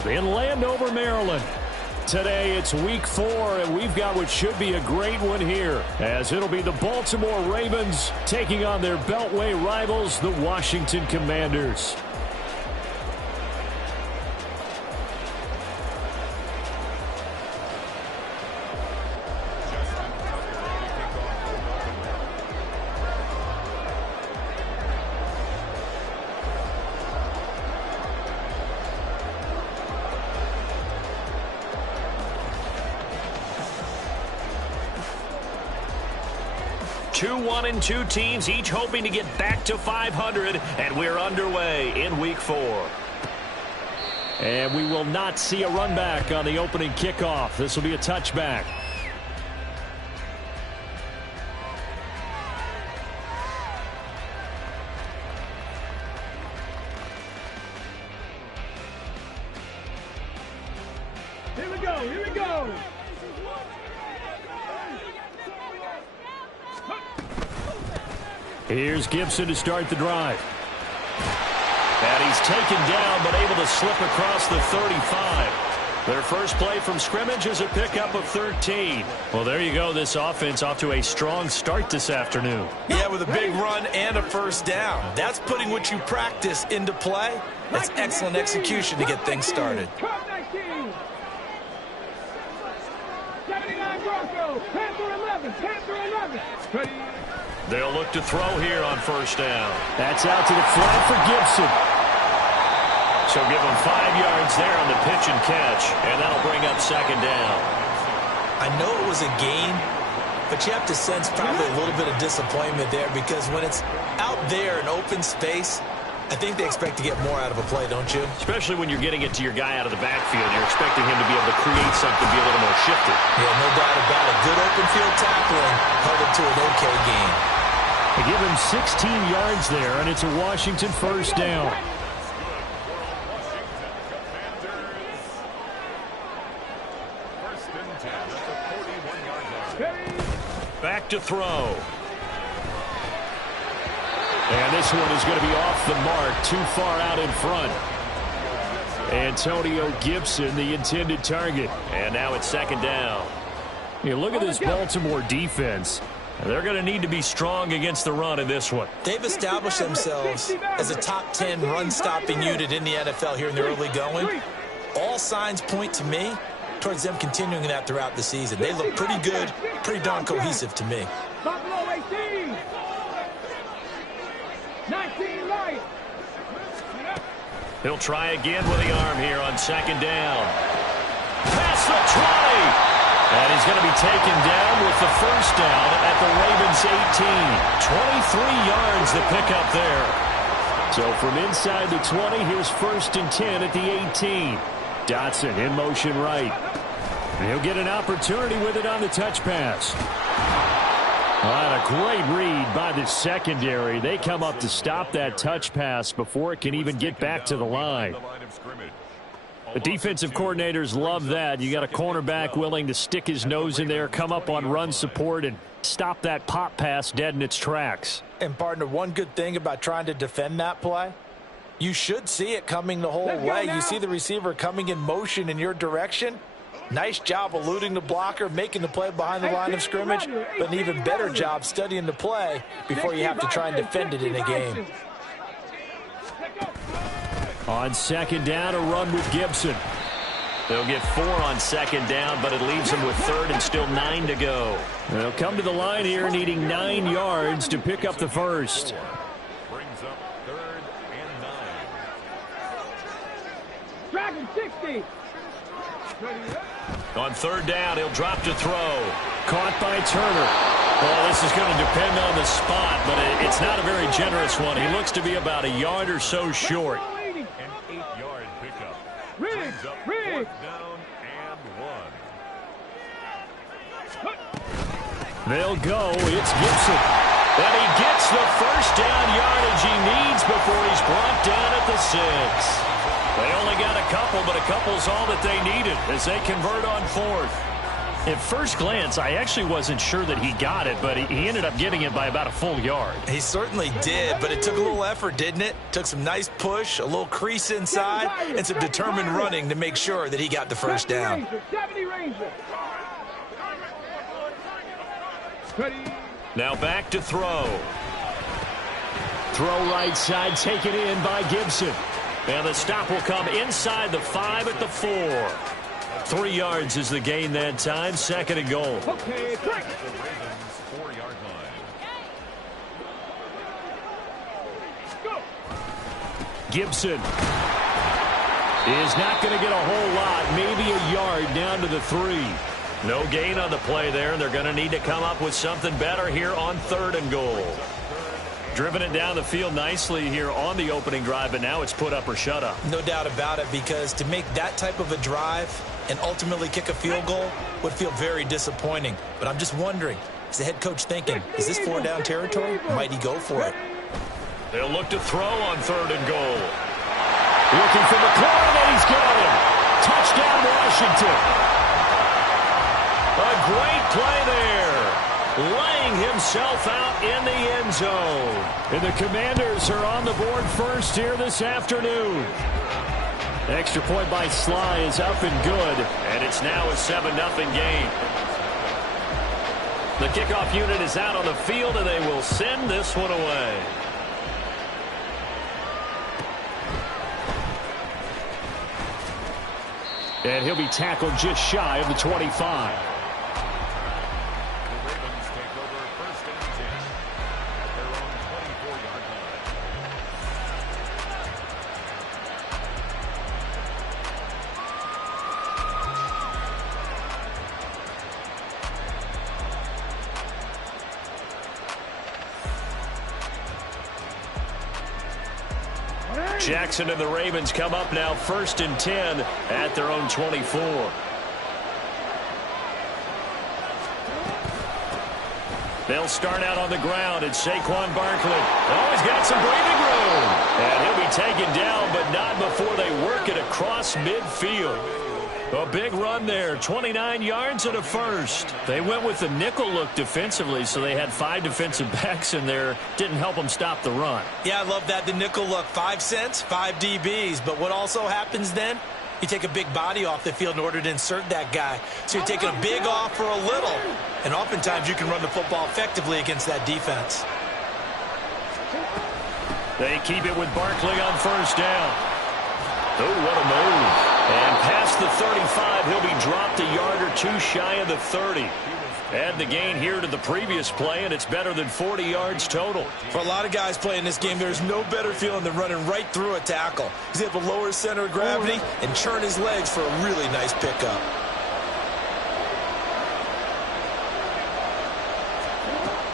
Field in Landover, Maryland. Today it's week 4, and we've got what should be a great one here, as it'll be the Baltimore Ravens taking on their Beltway rivals, the Washington Commanders. Two 1-2 teams, each hoping to get back to 500, and we're underway in week 4. And we will not see a run back on the opening kickoff. This will be a touchback. Here we go, here we go. Here's Gibson to start the drive. And he's taken down, but able to slip across the 35. Their first play from scrimmage is a pickup of 13. Well, there you go. This offense off to a strong start this afternoon. Yeah, with a big run and a first down. That's putting what you practice into play. That's excellent execution to get things started. 79 Broncos, Panther 11, Panther 11. Ready. They'll look to throw here on first down. That's out to the flat for Gibson. So give him 5 yards there on the pitch and catch, and that'll bring up second down. I know it was a gain, but you have to sense probably a little bit of disappointment there, because when it's out there in open space, I think they expect to get more out of a play, don't you? Especially when you're getting it to your guy out of the backfield. You're expecting him to be able to create something, be a little more shifted. Yeah, no doubt about it. Good open field tackling held it to an okay gain. They give him 16 yards there, and it's a Washington first down. Back to throw. And this one is going to be off the mark, too far out in front. Antonio Gibson, the intended target. And now it's second down. You look at this Baltimore defense. They're going to need to be strong against the run in this one. They've established themselves as a top 10 run-stopping unit in the NFL here in the early going. All signs point to me towards them continuing that throughout the season. They look pretty good, pretty darn cohesive to me. Buffalo 18. 19 right. He'll try again with the arm here on second down. Past the 20. And he's going to be taken down with the first down at the Ravens 18. 23 yards the pickup there. So from inside the 20, here's first and 10 at the 18. Dotson in motion right. And he'll get an opportunity with it on the touch pass. A great read by the secondary. They come up to stop that touch pass before it can even get back to the line. The defensive coordinators love that. You got a cornerback willing to stick his nose in there, come up on run support, and stop that pop pass dead in its tracks. And, partner, one good thing about trying to defend that play, you should see it coming the whole way. You see the receiver coming in motion in your direction. Nice job eluding the blocker, making the play behind the line of scrimmage, but an even better job studying the play before you have to try and defend it in a game. On second down, a run with Gibson. They'll get 4 on second down, but it leaves them with third and still 9 to go. They'll come to the line here needing 9 yards to pick up the first. Brings up third and 9. Dragon 60. On third down, he'll drop to throw. Caught by Turner. Well, this is going to depend on the spot, but it's not a very generous one. He looks to be about a yard or so short. An 8-yard pickup. Brings up fourth down and 1. They'll go. It's Gibson. And he gets the first down yardage he needs before he's brought down at the 6. They only got a couple, but a couple's all that they needed as they convert on fourth. At first glance, I actually wasn't sure that he got it, but he ended up getting it by about a full yard. He certainly did, but it took a little effort, didn't it? Took some nice push, a little crease inside, and some determined running to make sure that he got the first down. Now back to throw. Throw right side, taken in by Gibson. And the stop will come inside the 5 at the 4. 3 yards is the gain that time. 2nd and goal. Okay, quick. The Ravens 4-yard line. Go. Gibson is not going to get a whole lot. Maybe a yard down to the 3. No gain on the play there. They're going to need to come up with something better here on 3rd and goal. Driven it down the field nicely here on the opening drive, but now it's put up or shut up. No doubt about it, because to make that type of a drive and ultimately kick a field goal would feel very disappointing. But I'm just wondering, is the head coach thinking, is this 4-down territory? Might he go for it? They'll look to throw on 3rd and goal. Looking for McLaurin, and he's got him. Touchdown, Washington. A great play there. Laying himself out in the end zone. And the Commanders are on the board first here this afternoon. Extra point by Sly is up and good. And it's now a 7-0 game. The kickoff unit is out on the field, and they will send this one away. And he'll be tackled just shy of the 25. Jackson and the Ravens come up now 1st and 10 at their own 24. They'll start out on the ground. It's Saquon Barkley. Oh, he's got some breathing room. And he'll be taken down, but not before they work it across midfield. A big run there, 29 yards and a first. They went with the nickel look defensively, so they had 5 defensive backs in there. Didn't help them stop the run. Yeah, I love that, the nickel look. 5 cents, 5 DBs. But what also happens then? You take a big body off the field in order to insert that guy. So you're taking a big off for a little. And oftentimes you can run the football effectively against that defense. They keep it with Barkley on 1st down. Oh, what a move. And past the 35, he'll be dropped a yard or 2 shy of the 30. Add the gain here to the previous play, and it's better than 40 yards total. For a lot of guys playing this game, there's no better feeling than running right through a tackle. He's able to lower his center of gravity and churn his legs for a really nice pickup.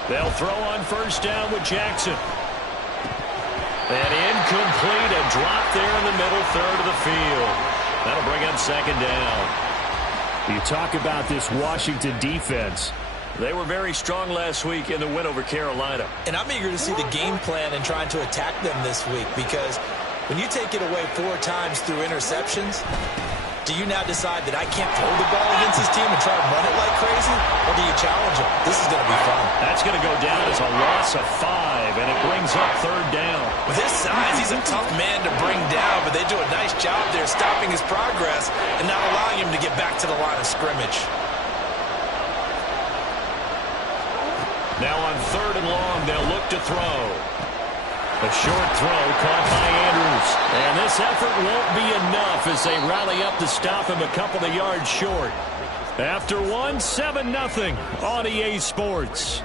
They'll throw on 1st down with Jackson. And incomplete, a drop there in the middle 3rd of the field. That'll bring up 2nd down. You talk about this Washington defense. They were very strong last week in the win over Carolina. And I'm eager to see the game plan and trying to attack them this week, because when you take it away 4 times through interceptions, do you now decide that I can't throw the ball against this team and try to run it like crazy? Or do you challenge them? This is going to be fun. That's going to go down as a loss of 5, and it brings up 3rd down. With his size, he's a tough man to bring down, but they do a nice job there stopping his progress and not allowing him to get back to the line of scrimmage. Now on 3rd and long, they'll look to throw. A short throw caught by Andrews. And this effort won't be enough as they rally up to stop him a couple of yards short. After 7-0 on EA Sports.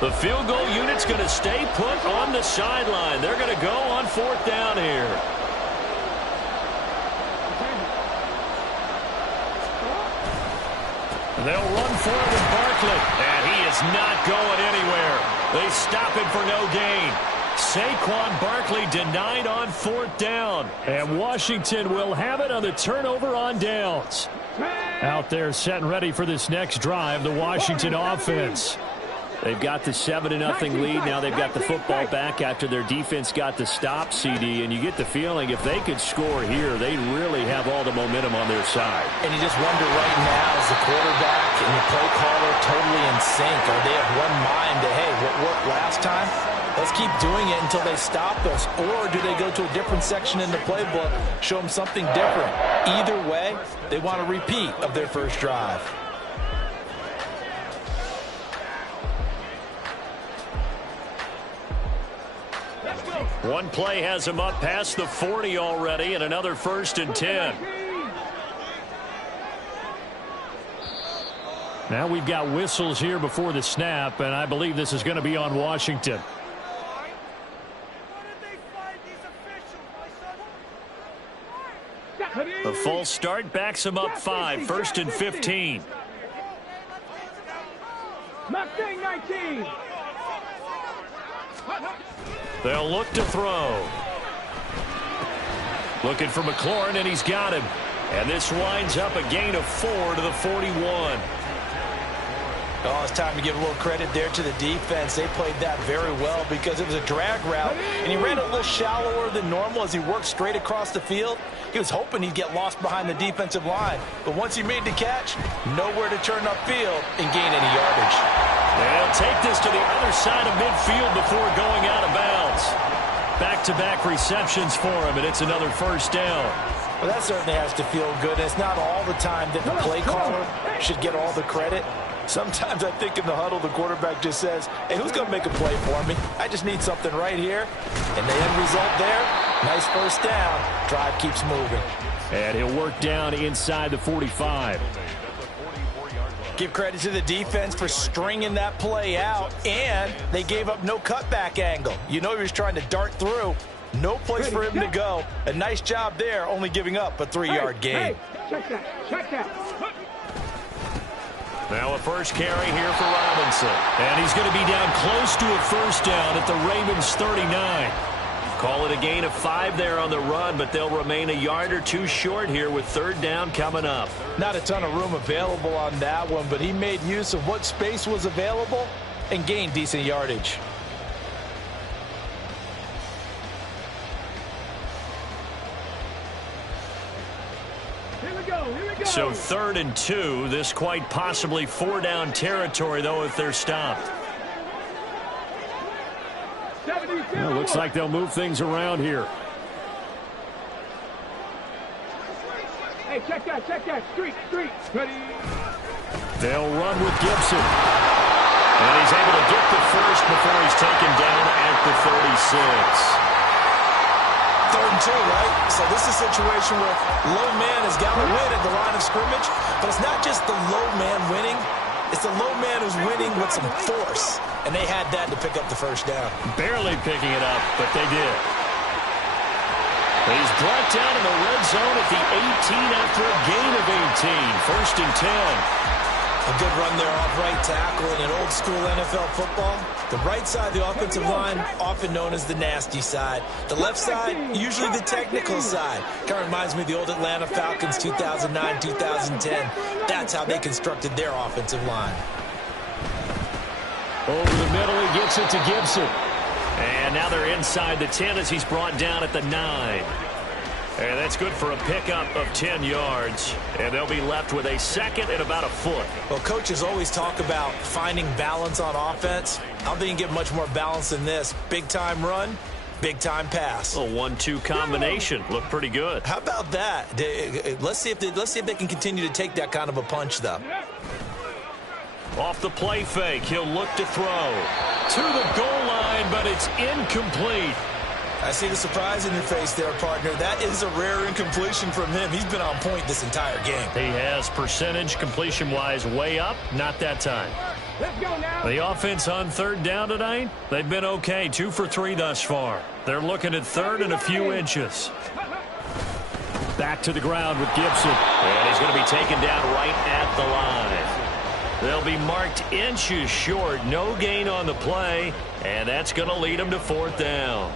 The field goal unit's going to stay put on the sideline. They're going to go on 4th down here. They'll run for it with Barkley. And he is not going anywhere. They stop him for no gain. Saquon Barkley denied on 4th down. And Washington will have it on the turnover on downs. Out there set and ready for this next drive, the Washington offense. They've got the 7-0 lead. Now they've got the football back after their defense got the stop, CD. And you get the feeling if they could score here, they really have all the momentum on their side. And you just wonder right now, is the quarterback and the play caller totally in sync? Are they of one mind that, hey, what worked last time? Let's keep doing it until they stop us. Or do they go to a different section in the playbook, show them something different? Either way, they want a repeat of their first drive. One play has him up past the 40 already, and another 1st and 10. Now we've got whistles here before the snap, and I believe this is going to be on Washington. The false start backs him up 5, 1st and 15. Mustang 19. They'll look to throw. Looking for McLaurin, and he's got him. And this winds up a gain of 4 to the 41. Oh, it's time to give a little credit there to the defense. They played that very well because it was a drag route, and he ran a little shallower than normal as he worked straight across the field. He was hoping he'd get lost behind the defensive line, but once he made the catch, nowhere to turn upfield and gain any yardage. They'll take this to the other side of midfield before going out of bounds. Back-to-back receptions for him, and it's another 1st down. Well, that certainly has to feel good. It's not all the time that the play caller should get all the credit. Sometimes I think in the huddle, the quarterback just says, hey, who's going to make a play for me? I just need something right here. And the end result there, nice 1st down. Drive keeps moving. And he'll work down inside the 45. Give credit to the defense for stringing that play out, and they gave up no cutback angle. You know he was trying to dart through. No place for him to go. A nice job there, only giving up a 3-yard gain. Hey, check that. Check that. Now a first carry here for Robinson. And he's going to be down close to a 1st down at the Ravens 39. Call it a gain of 5 there on the run, but they'll remain a yard or 2 short here with 3rd down coming up. Not a ton of room available on that one, but he made use of what space was available and gained decent yardage. So 3rd and 2. This quite possibly 4-down territory, though, if they're stopped. Well, looks like they'll move things around here. Hey, check that. Street. Ready. They'll run with Gibson. And he's able to get the first before he's taken down at the 36. 3rd and 2, right? So this is a situation where low man has got to win at the line of scrimmage, but it's not just the low man winning. It's the low man who's winning with some force, and they had that to pick up the 1st down. Barely picking it up, but they did. He's brought down in the red zone at the 18 after a gain of 18. 1st and 10. A good run there off right tackle in an old-school NFL football. The right side of the offensive line, often known as the nasty side. The left side, usually the technical side. Kind of reminds me of the old Atlanta Falcons 2009, 2010. That's how they constructed their offensive line. Over the middle, he gets it to Gibson. And now they're inside the 10 as he's brought down at the 9. And that's good for a pickup of 10 yards. And they'll be left with a 2nd and about a foot. Well, coaches always talk about finding balance on offense. I don't think you can get much more balance than this. Big-time run, big-time pass. A 1-2 combination. Looked pretty good. How about that? Let's see if they can continue to take that kind of a punch, though. Off the play fake, he'll look to throw. To the goal line, but it's incomplete. I see the surprise in your face there, partner. That is a rare incompletion from him. He's been on point this entire game. He has percentage completion-wise way up. Not that time. Let's go now. The offense on 3rd down tonight, they've been okay. 2 for 3 thus far. They're looking at 3rd and a few inches. Back to the ground with Gibson. And he's going to be taken down right at the line. They'll be marked inches short. No gain on the play, and that's going to lead them to 4th down.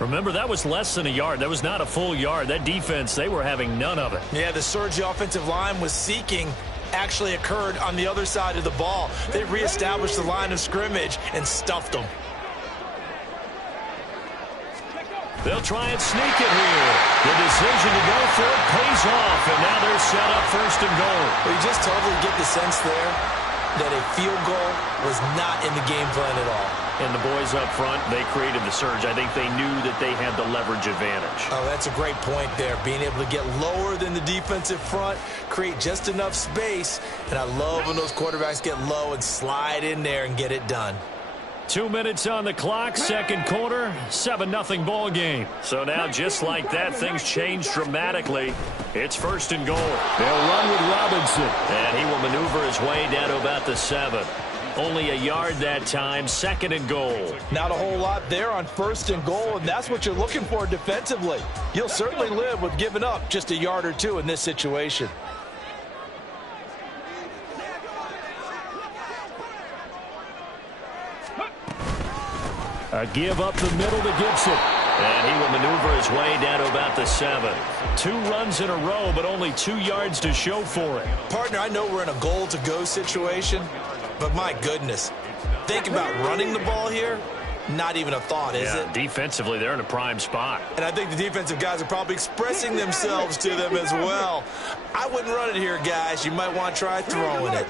Remember, that was less than a yard. That was not a full yard. That defense, they were having none of it. Yeah, the surge the offensive line was seeking actually occurred on the other side of the ball. They reestablished the line of scrimmage and stuffed them. They'll try and sneak it here. The decision to go for it pays off, and now they're set up 1st and goal. Well, you just totally get the sense there that a field goal was not in the game plan at all. And the boys up front, they created the surge. I think they knew that they had the leverage advantage. Oh, that's a great point there. Being able to get lower than the defensive front, create just enough space. And I love when those quarterbacks get low and slide in there and get it done. 2 minutes on the clock, 2nd quarter, 7-0 ball game. So now, just like that, things change dramatically. It's 1st and goal. They'll run with Robinson, and he will maneuver his way down to about the 7. Only a yard that time, 2nd and goal. Not a whole lot there on 1st and goal, and that's what you're looking for defensively. You'll certainly live with giving up just a yard or two in this situation. A give up the middle to Gibson. And he will maneuver his way down to about the 7. 2 runs in a row, but only 2 yards to show for it. Partner, I know we're in a goal-to-go situation, but my goodness, think about running the ball here. Not even a thought, is it? Defensively, they're in a prime spot. And I think the defensive guys are probably expressing themselves to them as well. I wouldn't run it here, guys. You might want to try throwing it.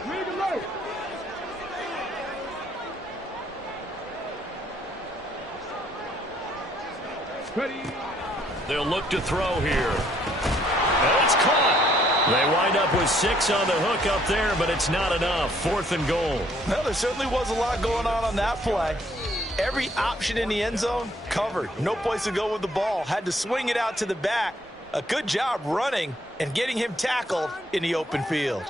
They'll look to throw here. And it's caught. They wind up with 6 on the hook up there, but it's not enough. 4th and goal. Well, there certainly was a lot going on that play. Every option in the end zone covered. No place to go with the ball. Had to swing it out to the back. A good job running and getting him tackled in the open field.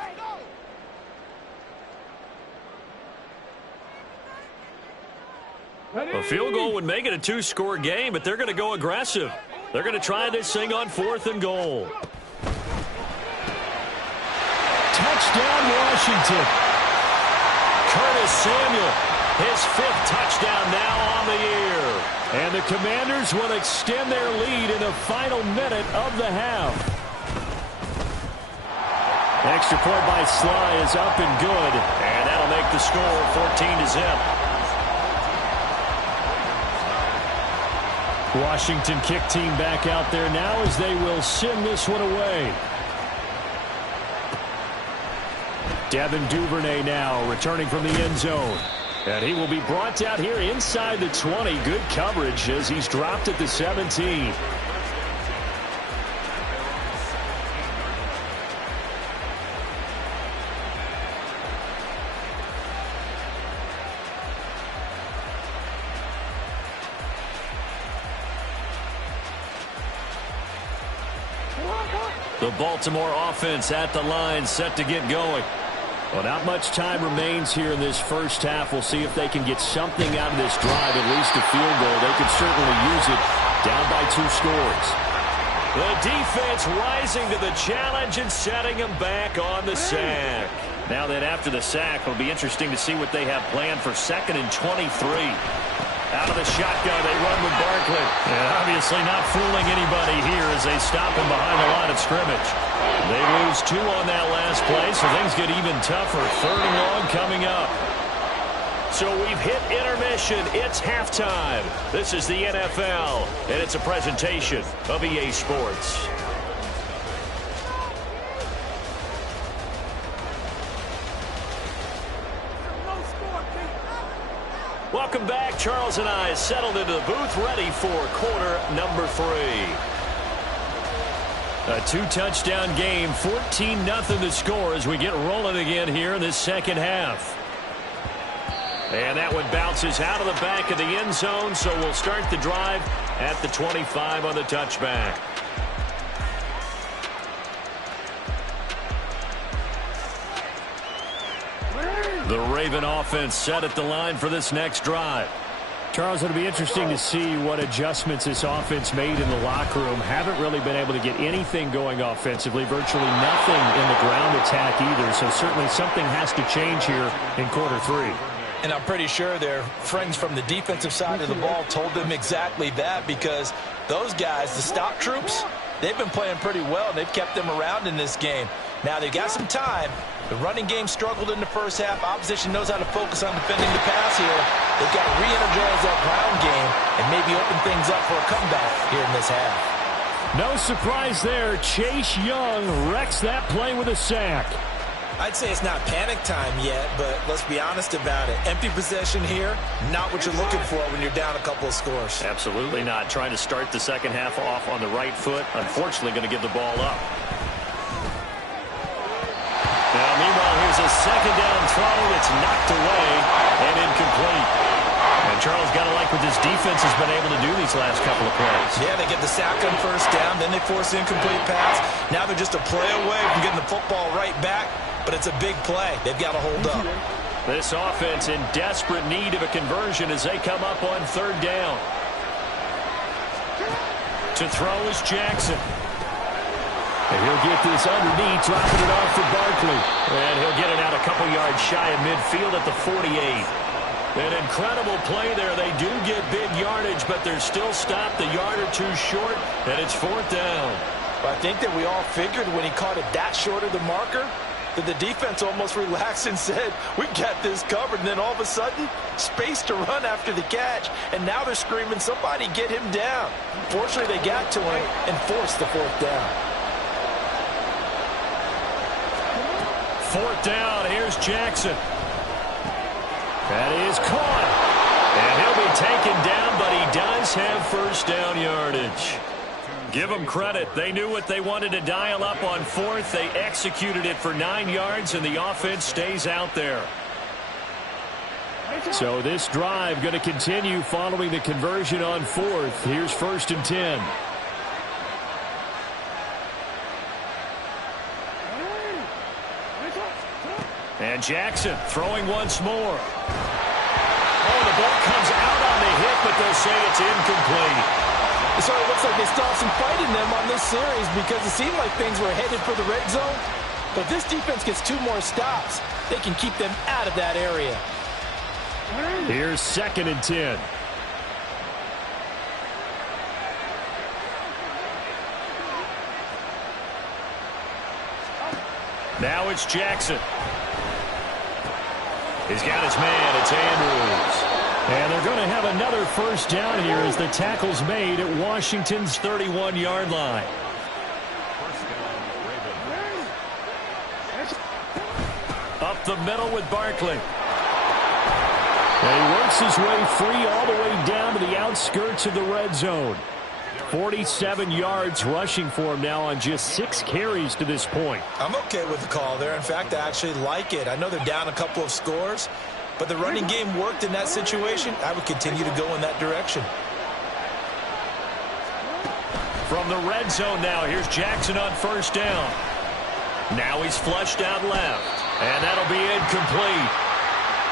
A field goal would make it a 2-score game, but they're going to go aggressive. They're going to try this thing on 4th and goal. Touchdown, Washington. Curtis Samuel, his 5th touchdown now on the year. And the Commanders will extend their lead in the final minute of the half. Extra point by Sly is up and good. And that'll make the score 14-0. Washington kick team back out there now as they will send this one away. Devin Duvernay now returning from the end zone. And he will be brought down here inside the 20. Good coverage as he's dropped at the 17. The Baltimore offense at the line, set to get going. Well, not much time remains here in this first half. We'll see if they can get something out of this drive, at least a field goal. They could certainly use it, down by 2 scores. The defense rising to the challenge and setting them back on the sack. Now then, after the sack, it'll be interesting to see what they have planned for 2nd and 23. Out of the shotgun, they run with Barkley. And obviously not fooling anybody here as they stop him behind the line of scrimmage. They lose 2 on that last play, so things get even tougher. 3rd and long coming up. So we've hit intermission. It's halftime. This is the NFL, and it's a presentation of EA Sports. Welcome back. Charles and I settled into the booth, ready for quarter number 3. A 2-touchdown game, 14-0 the score as we get rolling again here in this second half. And that one bounces out of the back of the end zone, so we'll start the drive at the 25 on the touchback. The Raven offense set at the line for this next drive. Charles, it'll be interesting to see what adjustments this offense made in the locker room. Haven't really been able to get anything going offensively, virtually nothing in the ground attack either. So certainly something has to change here in quarter 3. And I'm pretty sure their friends from the defensive side of the ball told them exactly that, because those guys, the stop troops, they've been playing pretty well, and they've kept them around in this game. Now, they've got some time. The running game struggled in the first half. Opposition knows how to focus on defending the pass here. They've got to re-energize that ground game and maybe open things up for a comeback here in this half. No surprise there. Chase Young wrecks that play with a sack. I'd say it's not panic time yet, but let's be honest about it. Empty possession here, not what you're looking for when you're down a couple of scores. Absolutely not. Trying to start the second half off on the right foot. Unfortunately, going to give the ball up. Now, meanwhile, here's a second down throw. It's knocked away and incomplete. And Charles got to like what this defense has been able to do these last couple of plays. Yeah, they get the sack on first down, then they force the incomplete pass. Now they're just a play away from getting the football right back, but it's a big play. They've got to hold up. This offense in desperate need of a conversion as they come up on third down. To throw is Jackson. And he'll get this underneath, dropping it off for Barkley. And he'll get it out a couple yards shy of midfield at the 48. An incredible play there. They do get big yardage, but they're still stopped a yard or two short, and it's fourth down. I think that we all figured when he caught it that short of the marker that the defense almost relaxed and said, we got this covered. And then all of a sudden, space to run after the catch. And now they're screaming, somebody get him down. Fortunately, they got to him and forced the fourth down. Fourth down, here's Jackson. That is caught. And he'll be taken down, but he does have first down yardage. Give them credit. They knew what they wanted to dial up on fourth. They executed it for 9 yards, and the offense stays out there. So this drive going to continue following the conversion on fourth. Here's first and 10. And Jackson throwing once more. Oh, the ball comes out on the hit, but they'll say it's incomplete. So it looks like they still have some fight in them on this series, because it seemed like things were headed for the red zone. But if this defense gets 2 more stops, they can keep them out of that area. Here's second and 10. Now it's Jackson. He's got his man. It's Andrews. And they're going to have another first down here as the tackle's made at Washington's 31-yard line. Up the middle with Barkley. And he works his way free all the way down to the outskirts of the red zone. 47 yards rushing for him now on just 6 carries to this point. I'm okay with the call there. In fact, I actually like it. I know they're down a couple of scores, but the running game worked in that situation. I would continue to go in that direction. From the red zone now, here's Jackson on first down. Now he's flushed out left, and that'll be incomplete.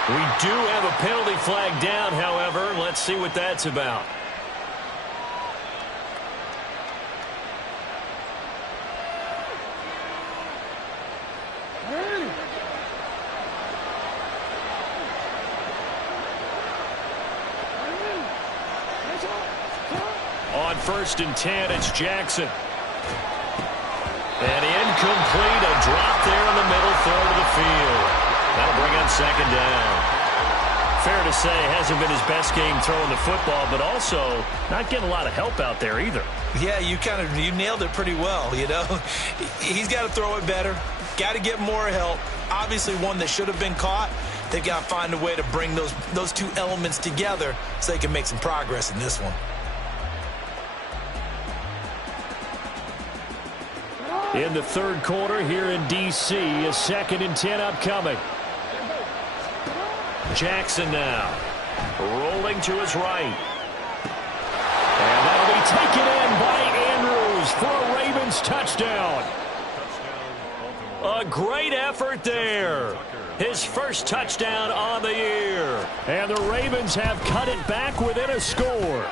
We do have a penalty flag down, however. Let's see what that's about. On first and 10, it's Jackson. And incomplete, a drop there in the middle third of the field. That'll bring up second down. Fair to say, hasn't been his best game throwing the football, but also not getting a lot of help out there either. Yeah, you nailed it pretty well, you know. He's got to throw it better, got to get more help. Obviously one that should have been caught. They've got to find a way to bring those 2 elements together so they can make some progress in this one. In the third quarter here in D.C., a second and 10 upcoming. Jackson now, rolling to his right. And that'll be taken in by Andrews for a Ravens touchdown. A great effort there. His first touchdown on the year. And the Ravens have cut it back within a score.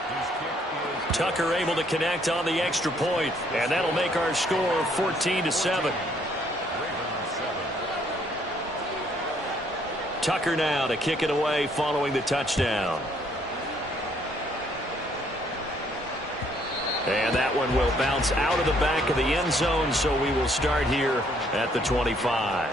Tucker able to connect on the extra point, and that'll make our score 14-7. Tucker now to kick it away following the touchdown. And that one will bounce out of the back of the end zone, so we will start here at the 25.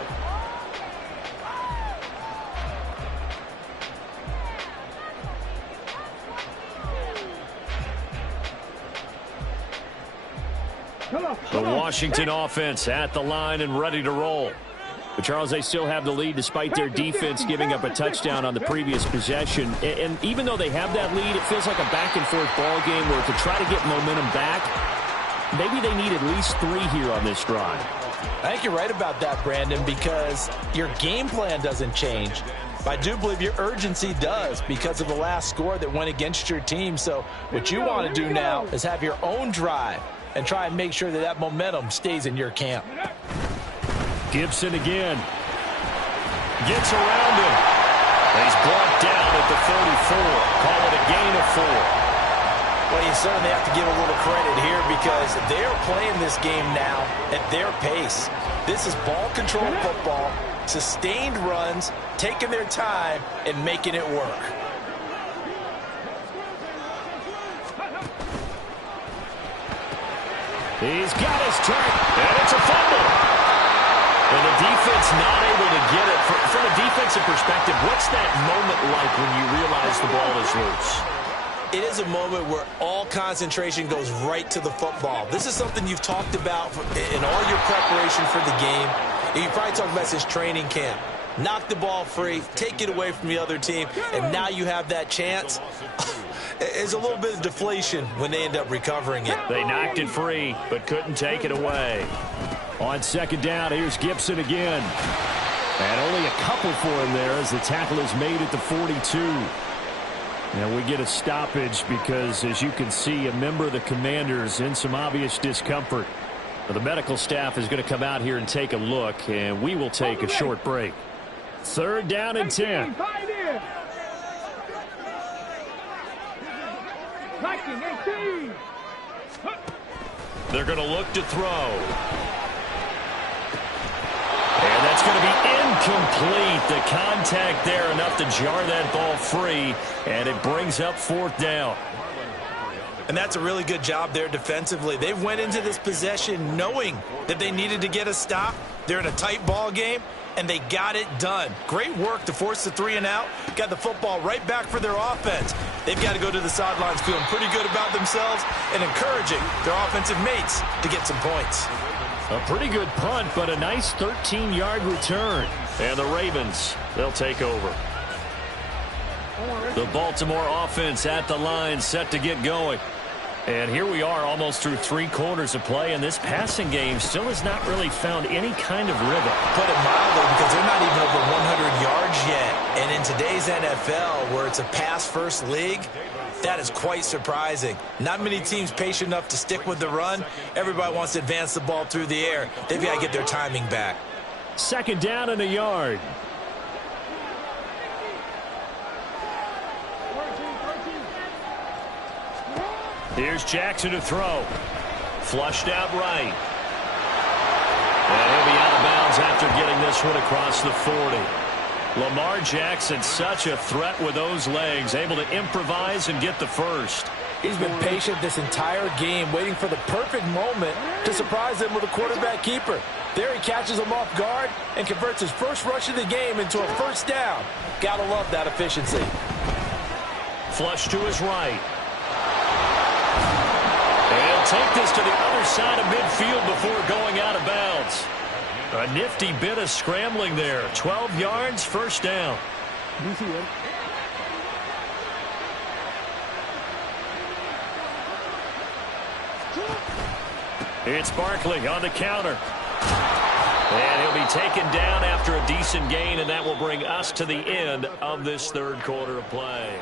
The Washington offense at the line and ready to roll. But, Charles, they still have the lead despite their defense giving up a touchdown on the previous possession. And even though they have that lead, it feels like a back-and-forth ball game where to try to get momentum back, maybe they need at least 3 here on this drive. I think you're right about that, Brandon, because your game plan doesn't change. But I do believe your urgency does because of the last score that went against your team. So what you want to do now is have your own drive and try and make sure that that momentum stays in your camp. Gibson again. Gets around him. He's brought down at the 34. Call it a gain of 4. Well, you certainly have to give a little credit here because they're playing this game now at their pace. This is ball-controlled football, sustained runs, taking their time, and making it work. He's got his turn, and it's a fumble. And the defense not able to get it. From a defensive perspective, what's that moment like when you realize the ball is loose? It is a moment where all concentration goes right to the football. This is something you've talked about in all your preparation for the game. And you probably talked about since training camp. Knock the ball free, take it away from the other team, and now you have that chance. There's a little bit of deflation when they end up recovering it. They knocked it free, but couldn't take it away. On second down, here's Gibson again. And only a couple for him there as the tackle is made at the 42. And we get a stoppage because, as you can see, a member of the Commanders in some obvious discomfort. The medical staff is going to come out here and take a look, and we will take a short break. Third down and 10. They're going to look to throw. And that's going to be incomplete. The contact there enough to jar that ball free, and it brings up 4th down. And that's a really good job there defensively. They went into this possession knowing that they needed to get a stop. They're in a tight ball game, and they got it done. Great work to force the 3 and out. Got the football right back for their offense. They've got to go to the sidelines feeling pretty good about themselves and encouraging their offensive mates to get some points. A pretty good punt, but a nice 13-yard return. And the Ravens, they'll take over. The Baltimore offense at the line, set to get going. And here we are almost through 3 quarters of play, and this passing game still has not really found any kind of rhythm. Put it mildly, because they're not even over 100 yards yet. And in today's NFL, where it's a pass-first league, that is quite surprising. Not many teams patient enough to stick with the run. Everybody wants to advance the ball through the air. They've got to get their timing back. Second down and a yard. Here's Jackson to throw. Flushed out right. And he'll be out of bounds after getting this one across the 40. Lamar Jackson, such a threat with those legs, able to improvise and get the first. He's been patient this entire game, waiting for the perfect moment to surprise them with a quarterback keeper. There he catches him off guard and converts his first rush of the game into a first down. Gotta love that efficiency. Flush to his right. And he'll take this to the other side of midfield before going out of bounds. A nifty bit of scrambling there. 12 yards, first down. It's Barkley on the counter. And he'll be taken down after a decent gain, and that will bring us to the end of this third quarter of play.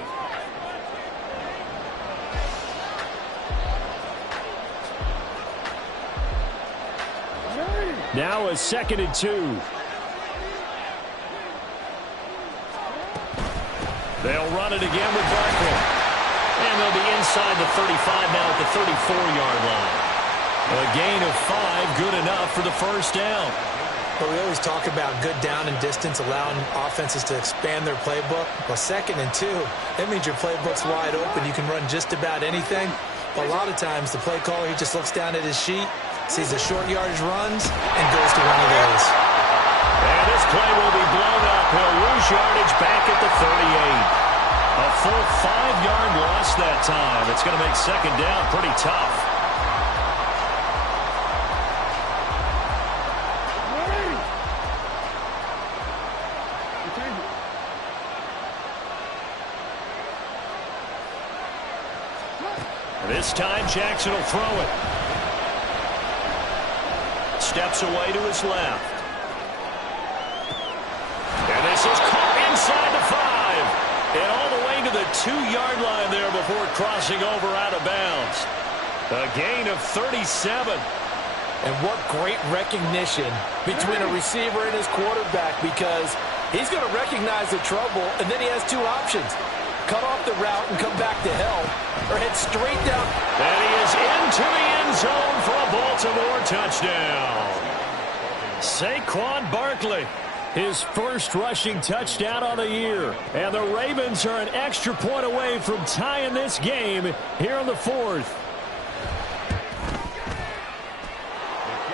Now a 2nd and 2. They'll run it again with Barkley. And they'll be inside the 35 now at the 34-yard line. A gain of 5, good enough for the first down. But we always talk about good down and distance, allowing offenses to expand their playbook. Well, 2nd and 2, that means your playbook's wide open. You can run just about anything. But a lot of times, the play caller, he just looks down at his sheet, sees the short yardage runs, and goes to one of those. And this play will be blown up. He'll lose yardage back at the 38. A full 5-yard loss that time. It's going to make second down pretty tough. This time Jackson will throw it. Steps away to his left. And this is caught inside the 5. And all the way to the 2-yard line there before crossing over out of bounds. A gain of 37. And what great recognition between a receiver and his quarterback, because he's going to recognize the trouble, and then he has 2 options. Cut off the route and come back to help, or head straight down. And he is into the end zone for a Baltimore touchdown. Saquon Barkley, his first rushing touchdown on the year. And the Ravens are an extra point away from tying this game here in the 4th.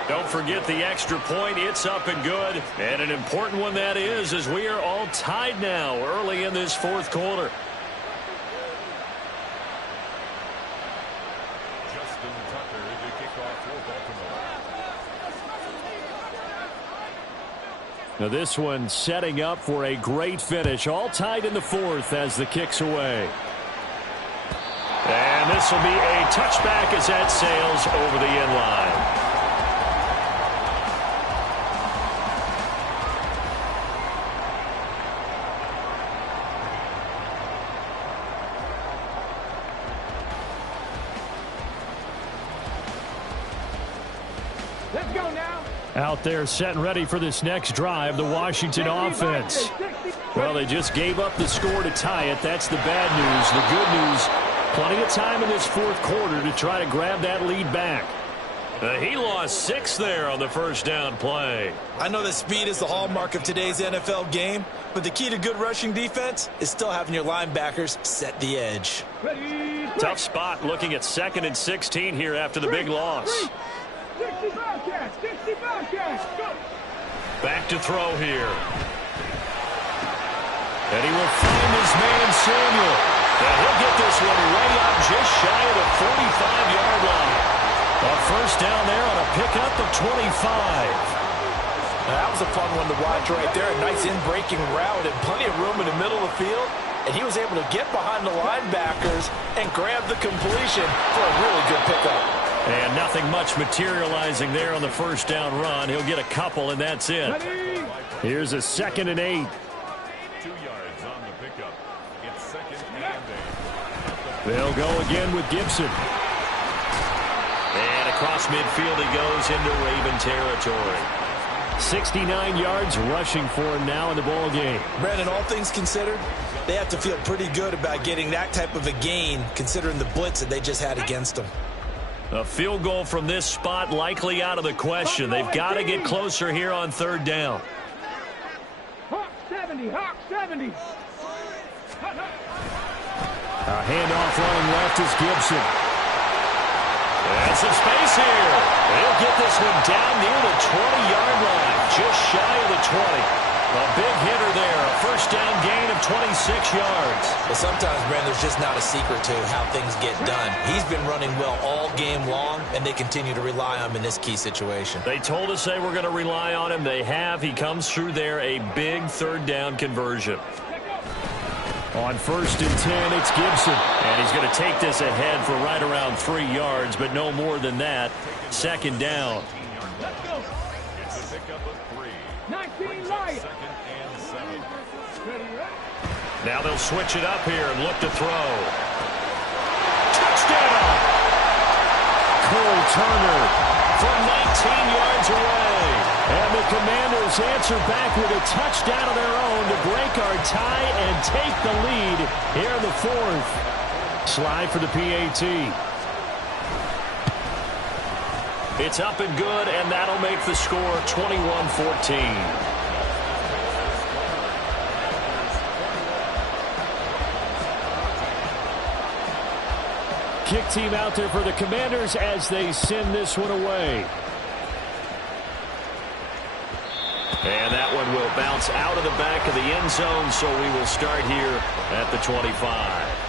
Don't forget the extra point. It's up and good. And an important one that is, as we are all tied now early in this 4th quarter. Now this one setting up for a great finish. All tied in the 4th as the kick's away. And this will be a touchback as that sails over the end line. Let's go now. Out there set and ready for this next drive, the Washington offense. Well, they just gave up the score to tie it. That's the bad news. The good news, plenty of time in this 4th quarter to try to grab that lead back. He lost 6 there on the first down play. I know that speed is the hallmark of today's NFL game, but the key to good rushing defense is still having your linebackers set the edge. Tough spot looking at 2nd and 16 here after the big loss. 60 Bobcats, 60 Bobcats, go! Back to throw here. And he will find his man Samuel. And he'll get this one way up just shy of the 45-yard line. A first down there on a pickup of 25. Now, that was a fun one to watch right there. A nice in-breaking route and plenty of room in the middle of the field. And he was able to get behind the linebackers and grab the completion for a really good pickup. And nothing much materializing there on the first down run. He'll get a couple, and that's it. Here's a 2nd and 8. 2 yards on the pickup. It's 2nd and 8. They'll go again with Gibson. And across midfield he goes into Raven territory. 69 yards rushing for him now in the ball game. Brandon, all things considered, they have to feel pretty good about getting that type of a gain, considering the blitz that they just had against them. A field goal from this spot likely out of the question. They've got to get closer here on 3rd down. Hawk 70, Hawk 70. A handoff running left is Gibson. And some space here. They'll get this one down near the 20-yard line, just shy of the 20. A big hitter there, a first down gain of 26 yards. But sometimes, Brandon, there's just not a secret to how things get done. He's been running well all game long, and they continue to rely on him in this key situation. They told us they were going to rely on him. They have. He comes through there, a big 3rd down conversion. On 1st and 10, it's Gibson. And he's going to take this ahead for right around 3 yards, but no more than that. 2nd down. It's a pickup of 3. 19 light. 2nd and 7. Now they'll switch it up here and look to throw. Touchdown! Cole Turner from 19 yards away. And the Commanders answer back with a touchdown of their own to break our tie and take the lead here in the fourth. Slide for the PAT. It's up and good, and that'll make the score 21-14. Kick team out there for the Commanders as they send this one away. And that one will bounce out of the back of the end zone, so we will start here at the 25.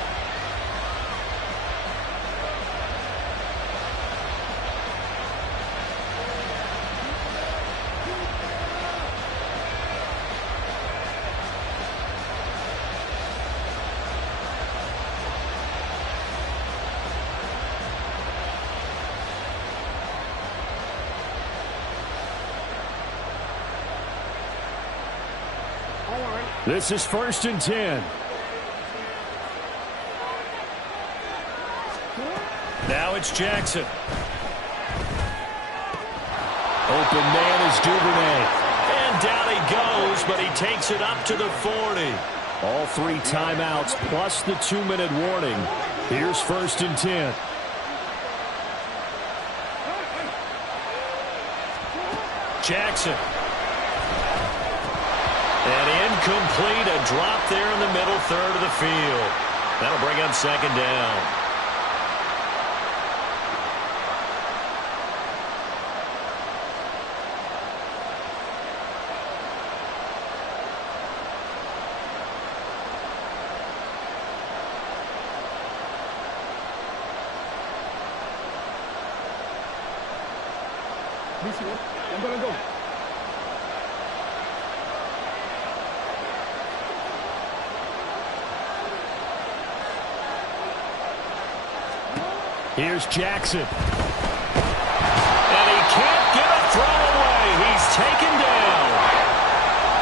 This is 1st and 10. Now it's Jackson. Open man is Duvernay. And down he goes, but he takes it up to the 40. All 3 timeouts plus the 2-minute warning. Here's 1st and 10. Jackson. And incomplete, a drop there in the middle third of the field. That'll bring up 2nd down. I'm gonna go. Here's Jackson. And he can't get a throw away. He's taken down.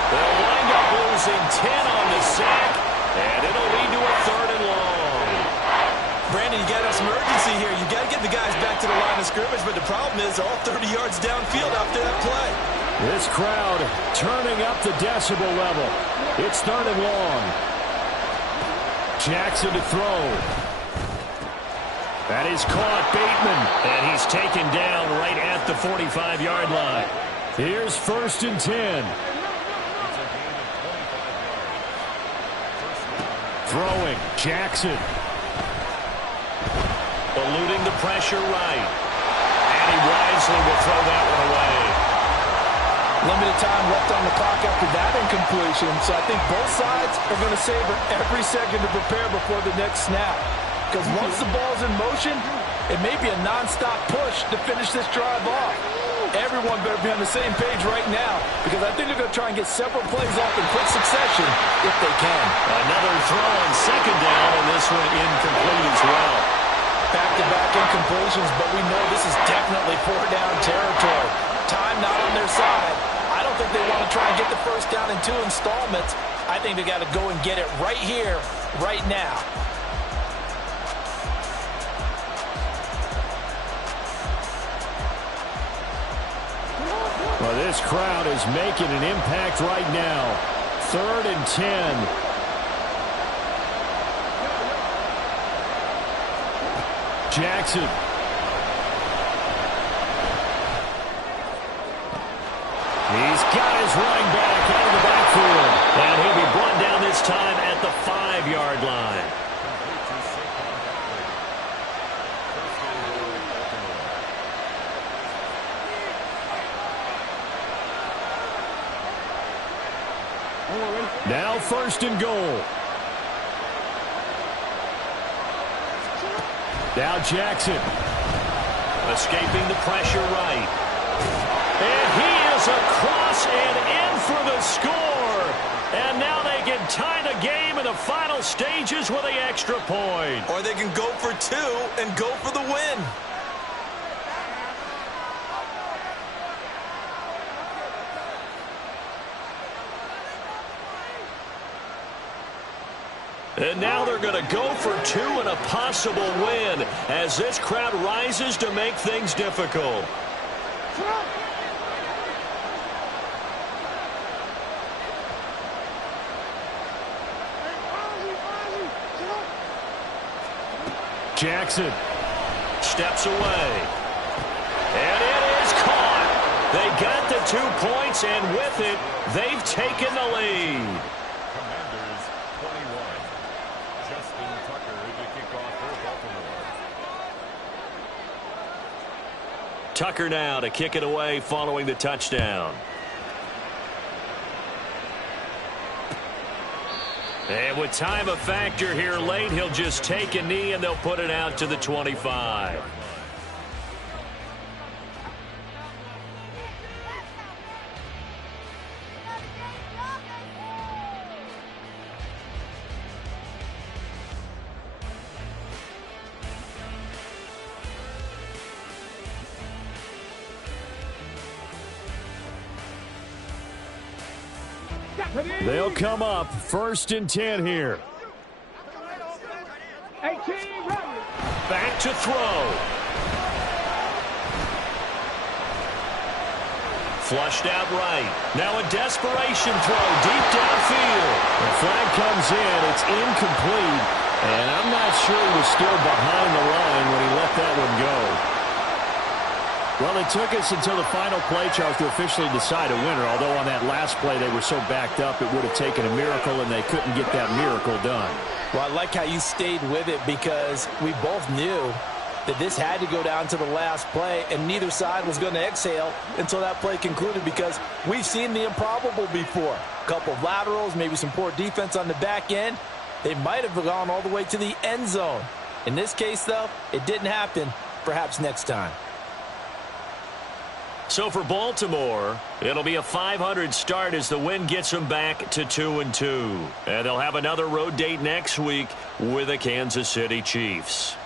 They'll wind up losing 10 on the sack, and it'll lead to a 3rd and long. Brandon, you got to have some urgency here. You got to get the guys back to the line of scrimmage, but the problem is all 30 yards downfield after that play. This crowd turning up the decibel level. It's 3rd and long. Jackson to throw. That is caught, Bateman, and he's taken down right at the 45-yard line. Here's 1st and 10. Throwing, Jackson. Eluding the pressure right. And he wisely will throw that one away. Limited time left on the clock after that incompletion, so I think both sides are going to savor every second to prepare before the next snap. Because once the ball's in motion, it may be a nonstop push to finish this drive off. Everyone better be on the same page right now, because I think they're going to try and get several plays off in quick succession if they can. Another throw on 2nd down, and this one incomplete as well. Back-to-back incompletions, but we know this is definitely 4-down territory. Time not on their side. I don't think they want to try and get the 1st down in 2 installments. I think they got to go and get it right here, right now. Well, this crowd is making an impact right now. 3rd and 10. Jackson. He's got his running back out of the backfield. And he'll be brought down this time at the 5-yard line. Now 1st and goal. Now Jackson. Escaping the pressure right. And he is across and in for the score. And now they can tie the game in the final stages with the extra point. Or they can go for 2 and go for the win. And now they're going to go for 2 and a possible win as this crowd rises to make things difficult. Jackson. Steps away. And it is caught. They got the 2 points, and with it, they've taken the lead. Commanders 21. Justin Tucker to kick off for Baltimore. Tucker now to kick it away following the touchdown. And with time a factor here late, he'll just take a knee and they'll put it out to the 25. They'll come up 1st and 10 here. 18 Ravens. Back to throw. Flushed out right. Now a desperation throw deep downfield. The flag comes in. It's incomplete. And I'm not sure he was still behind the line when he let that one go. Well, it took us until the final play, Charles, to officially decide a winner. Although on that last play they were so backed up, it would have taken a miracle, and they couldn't get that miracle done. Well, I like how you stayed with it because we both knew that this had to go down to the last play, and neither side was going to exhale until that play concluded because we've seen the improbable before. A couple of laterals, maybe some poor defense on the back end. They might have gone all the way to the end zone. In this case, though, it didn't happen. Perhaps next time. So for Baltimore, it'll be a 500 start as the win gets them back to 2-2. And they'll have another road date next week with the Kansas City Chiefs.